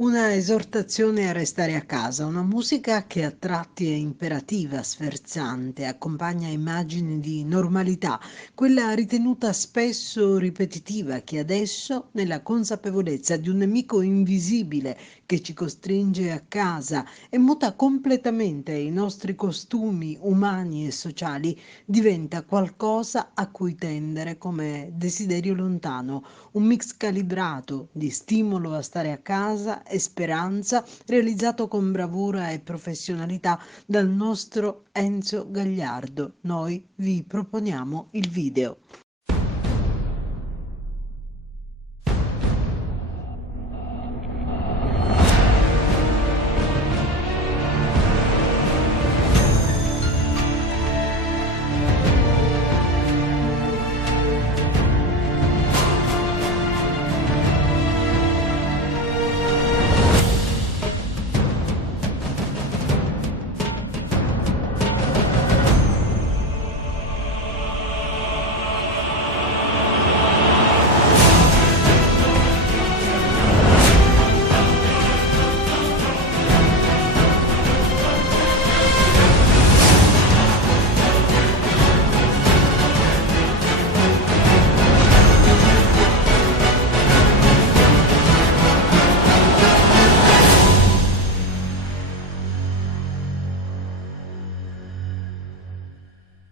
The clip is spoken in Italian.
Una esortazione a restare a casa, una musica che a tratti è imperativa, sferzante, accompagna immagini di normalità, quella ritenuta spesso ripetitiva che adesso, nella consapevolezza di un nemico invisibile che ci costringe a casa e muta completamente i nostri costumi umani e sociali, diventa qualcosa a cui tendere come desiderio lontano, un mix calibrato di stimolo a stare a casa e speranza, realizzato con bravura e professionalità dal nostro Enzo Gagliardo. Noi vi proponiamo il video.